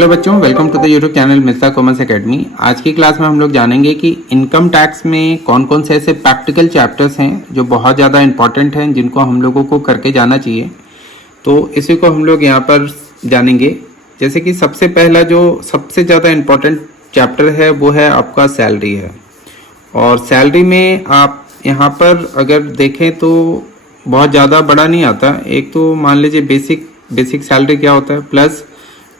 Hello बच्चों, welcome to the YouTube channel Mista Commerce Academy. आज की क्लास में हम लोग जानेंगे कि इनकम टैक्स में कौन कौन से ऐसे प्रैक्टिकल चैप्टर्स हैं जो बहुत ज़्यादा इंपॉर्टेंट हैं, जिनको हम लोगों को करके जाना चाहिए। तो इसी को हम लोग यहाँ पर जानेंगे। जैसे कि सबसे पहला जो सबसे ज़्यादा इम्पॉर्टेंट चैप्टर है वो है आपका सैलरी है। और सैलरी में आप यहाँ पर अगर देखें तो बहुत ज़्यादा बड़ा नहीं आता। एक तो मान लीजिए बेसिक सैलरी क्या होता है, प्लस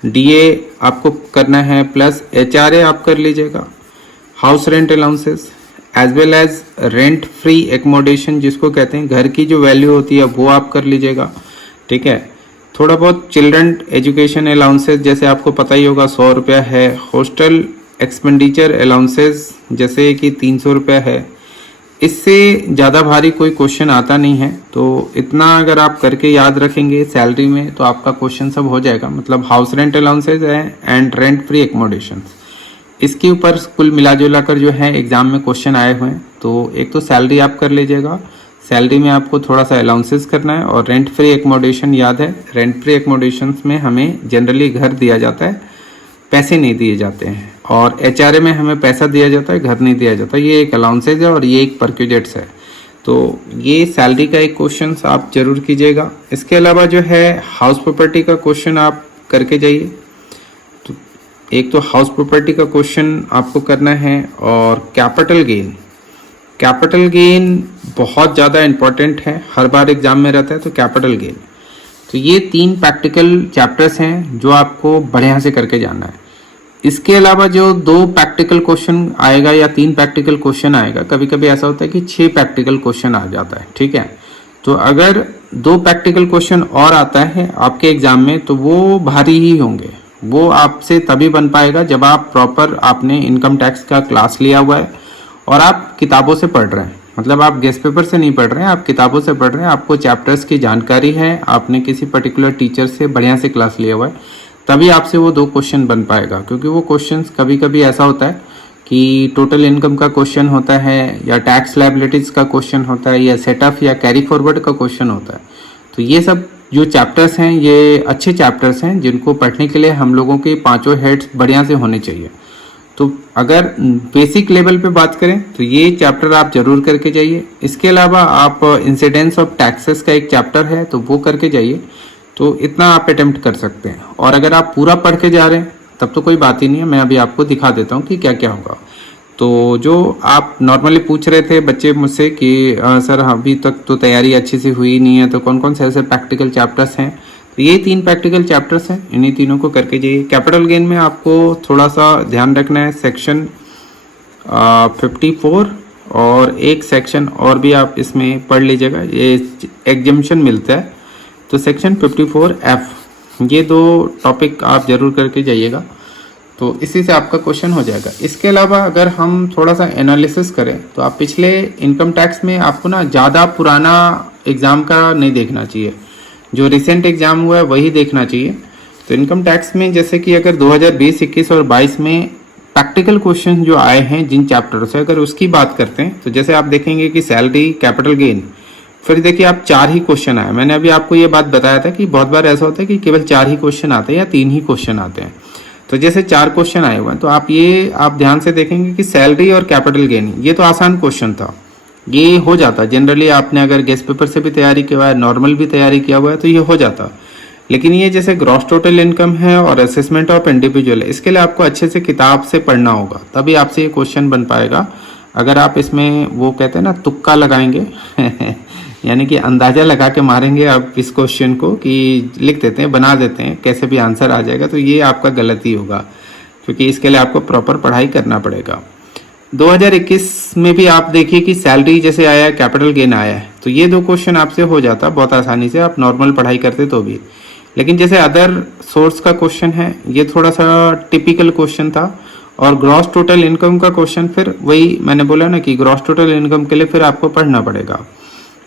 डीए आपको करना है, प्लस एचआरए आप कर लीजिएगा, house rent allowances as well as rent free accommodation जिसको कहते हैं, घर की जो वैल्यू होती है वो आप कर लीजिएगा। ठीक है, थोड़ा बहुत चिल्ड्रन एजुकेशन अलाउंसेस जैसे आपको पता ही होगा 100 रुपया है, हॉस्टल एक्सपेंडिचर अलाउंसेस जैसे कि 300 रुपया है। इससे ज़्यादा भारी कोई क्वेश्चन आता नहीं है, तो इतना अगर आप करके याद रखेंगे सैलरी में तो आपका क्वेश्चन सब हो जाएगा। मतलब हाउस रेंट अलाउंसेज है एंड रेंट फ्री एकोमोडेशन, इसके ऊपर कुल मिला जुला कर जो है एग्जाम में क्वेश्चन आए हुए हैं। तो एक तो सैलरी आप कर लीजिएगा, सैलरी में आपको थोड़ा सा अलाउंसेस करना है, और रेंट फ्री एकोमोडेशन याद है, रेंट फ्री एकोमोडेशन में हमें जनरली घर दिया जाता है, पैसे नहीं दिए जाते हैं। और एचआरए में हमें पैसा दिया जाता है, घर नहीं दिया जाता। ये एक अलाउंसेज है और ये एक परक्यूजेट्स है। तो ये सैलरी का एक क्वेश्चन आप जरूर कीजिएगा। इसके अलावा जो है हाउस प्रॉपर्टी का क्वेश्चन आप करके जाइए। तो एक तो हाउस प्रॉपर्टी का क्वेश्चन आपको करना है, और कैपिटल गेन बहुत ज़्यादा इम्पॉर्टेंट है, हर बार एग्जाम में रहता है। तो कैपिटल गेन, तो ये 3 प्रैक्टिकल चैप्टर्स हैं जो आपको बढ़िया से करके जाना है। इसके अलावा जो 2 प्रैक्टिकल क्वेश्चन आएगा या 3 प्रैक्टिकल क्वेश्चन आएगा, कभी कभी ऐसा होता है कि 6 प्रैक्टिकल क्वेश्चन आ जाता है। ठीक है, तो अगर 2 प्रैक्टिकल क्वेश्चन और आता है आपके एग्जाम में तो वो भारी ही होंगे। वो आपसे तभी बन पाएगा जब आप प्रॉपर आपने इनकम टैक्स का क्लास लिया हुआ है और आप किताबों से पढ़ रहे हैं। मतलब आप गेस्ट पेपर से नहीं पढ़ रहे हैं, आप किताबों से पढ़ रहे हैं, आपको चैप्टर्स की जानकारी है, आपने किसी पर्टिकुलर टीचर से बढ़िया से क्लास लिया हुआ है, तभी आपसे वो 2 क्वेश्चन बन पाएगा। क्योंकि वो क्वेश्चंस कभी कभी ऐसा होता है कि टोटल इनकम का क्वेश्चन होता है, या टैक्स लायबिलिटीज का क्वेश्चन होता है, या सेटअप या कैरी फॉरवर्ड का क्वेश्चन होता है। तो ये सब जो चैप्टर्स हैं ये अच्छे चैप्टर्स हैं, जिनको पढ़ने के लिए हम लोगों के 5 हेड्स बढ़िया से होने चाहिए। तो अगर बेसिक लेवल पे बात करें तो ये चैप्टर आप जरूर करके जाइए। इसके अलावा आप इंसिडेंस ऑफ टैक्सेस का एक चैप्टर है तो वो करके जाइए। तो इतना आप अटेम्प्ट कर सकते हैं। और अगर आप पूरा पढ़ के जा रहे हैं तब तो कोई बात ही नहीं है, मैं अभी आपको दिखा देता हूँ कि क्या क्या होगा। तो जो आप नॉर्मली पूछ रहे थे बच्चे मुझसे कि सर अभी तक तो तैयारी अच्छी से हुई नहीं है, तो कौन कौन से ऐसे प्रैक्टिकल चैप्टर्स हैं, तो ये 3 प्रैक्टिकल चैप्टर्स हैं, इन्हीं तीनों को करके जाइए। कैपिटल गेन में आपको थोड़ा सा ध्यान रखना है, सेक्शन 54 और एक सेक्शन और भी आप इसमें पढ़ लीजिएगा, ये एग्जम्पशन मिलता है। तो सेक्शन 54F, ये 2 टॉपिक आप जरूर करके जाइएगा, तो इसी से आपका क्वेश्चन हो जाएगा। इसके अलावा अगर हम थोड़ा सा एनालिसिस करें तो आप पिछले इनकम टैक्स में आपको ना ज़्यादा पुराना एग्ज़ाम का नहीं देखना चाहिए, जो रिसेंट एग्जाम हुआ है वही देखना चाहिए। तो इनकम टैक्स में जैसे कि अगर 2020, 21 और 22 में प्रैक्टिकल क्वेश्चन जो आए हैं जिन चैप्टर से, अगर उसकी बात करते हैं तो जैसे आप देखेंगे कि सैलरी, कैपिटल गेन, फिर देखिए आप 4 ही क्वेश्चन आए। मैंने अभी आपको ये बात बताया था कि बहुत बार ऐसा होता है कि केवल 4 ही क्वेश्चन आते हैं या 3 ही क्वेश्चन आते हैं। तो जैसे 4 क्वेश्चन आए हुए हैं तो आप ध्यान से देखेंगे कि सैलरी और कैपिटल गेन, ये तो आसान क्वेश्चन था, ये हो जाता। जनरली आपने अगर गेस्ट पेपर से भी तैयारी किया हुआ है, नॉर्मल भी तैयारी किया हुआ है तो ये हो जाता। लेकिन ये जैसे ग्रॉस टोटल इनकम है और असेसमेंट ऑफ इंडिविजुअल, इसके लिए आपको अच्छे से किताब से पढ़ना होगा, तभी आपसे ये क्वेश्चन बन पाएगा। अगर आप इसमें वो कहते हैं ना तुक्का लगाएंगे यानी कि अंदाजा लगा के मारेंगे आप इस क्वेश्चन को कि लिख देते हैं, बना देते हैं, कैसे भी आंसर आ जाएगा, तो ये आपका गलती होगा, क्योंकि इसके लिए आपको प्रॉपर पढ़ाई करना पड़ेगा। 2021 में भी आप देखिए कि सैलरी जैसे आया है, कैपिटल गेन आया है, तो ये 2 क्वेश्चन आपसे हो जाता बहुत आसानी से, आप नॉर्मल पढ़ाई करते तो भी। लेकिन जैसे अदर सोर्स का क्वेश्चन है, ये थोड़ा सा टिपिकल क्वेश्चन था। और ग्रॉस टोटल इनकम का क्वेश्चन, फिर वही मैंने बोला ना कि ग्रॉस टोटल इनकम के लिए फिर आपको पढ़ना पड़ेगा।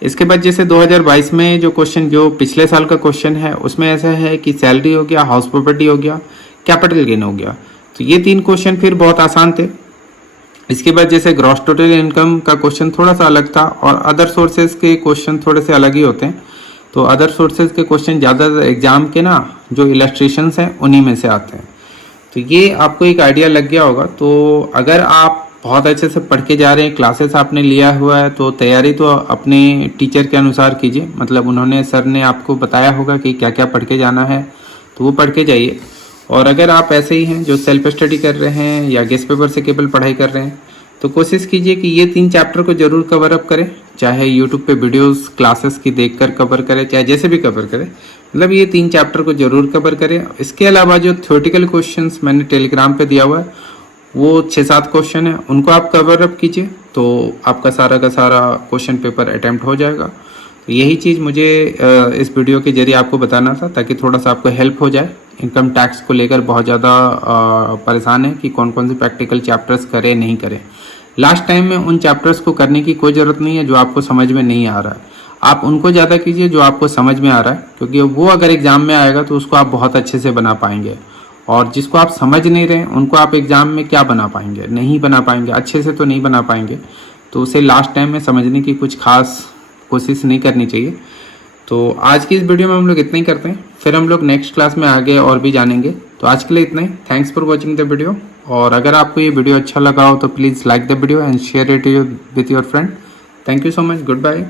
इसके बाद जैसे 2022 में जो क्वेश्चन, जो पिछले साल का क्वेश्चन है, उसमें ऐसा है कि सैलरी हो गया, हाउस प्रॉपर्टी हो गया, कैपिटल गेन हो गया, तो ये 3 क्वेश्चन फिर बहुत आसान थे। इसके बाद जैसे ग्रॉस टोटल इनकम का क्वेश्चन थोड़ा सा अलग था, और अदर सोर्सेज के क्वेश्चन थोड़े से अलग ही होते हैं। तो अदर सोर्सेज के क्वेश्चन ज़्यादा एग्जाम के ना जो इलस्ट्रेशंस हैं उन्हीं में से आते हैं। तो ये आपको एक आइडिया लग गया होगा। तो अगर आप बहुत अच्छे से पढ़ के जा रहे हैं, क्लासेस आपने लिया हुआ है, तो तैयारी तो अपने टीचर के अनुसार कीजिए। मतलब उन्होंने सर ने आपको बताया होगा कि क्या क्या पढ़ के जाना है, तो वो पढ़ के जाइए। और अगर आप ऐसे ही हैं जो सेल्फ स्टडी कर रहे हैं या गेस्ट पेपर से केवल पढ़ाई कर रहे हैं, तो कोशिश कीजिए कि ये 3 चैप्टर को जरूर कवर अप करें। चाहे यूट्यूब पे वीडियोस क्लासेस की देखकर कवर करें, चाहे जैसे भी कवर करें, मतलब ये 3 चैप्टर को जरूर कवर करें। इसके अलावा जो थ्योरेटिकल क्वेश्चंस मैंने टेलीग्राम पे दिया हुआ है, वो 6-7 क्वेश्चन है, उनको आप कवर अप कीजिए, तो आपका सारा का सारा क्वेश्चन पेपर अटेम्प्ट हो जाएगा। तो यही चीज़ मुझे इस वीडियो के जरिए आपको बताना था, ताकि थोड़ा सा आपको हेल्प हो जाए। इनकम टैक्स को लेकर बहुत ज़्यादा परेशान है कि कौन कौन से प्रैक्टिकल चैप्टर्स करें नहीं करें। लास्ट टाइम में उन चैप्टर्स को करने की कोई ज़रूरत नहीं है जो आपको समझ में नहीं आ रहा है। आप उनको ज़्यादा कीजिए जो आपको समझ में आ रहा है, क्योंकि वो अगर एग्ज़ाम में आएगा तो उसको आप बहुत अच्छे से बना पाएंगे। और जिसको आप समझ नहीं रहे उनको आप एग्ज़ाम में क्या बना पाएंगे, नहीं बना पाएंगे, अच्छे से तो नहीं बना पाएंगे। तो उसे लास्ट टाइम में समझने की कुछ खास कोशिश नहीं करनी चाहिए। तो आज की इस वीडियो में हम लोग इतना ही करते हैं, फिर हम लोग नेक्स्ट क्लास में आगे और भी जानेंगे। तो आज के लिए इतना ही। Thanks for watching the video. और अगर आपको ये वीडियो अच्छा लगा हो तो please like the video and share it with your friend. Thank you so much. Good bye.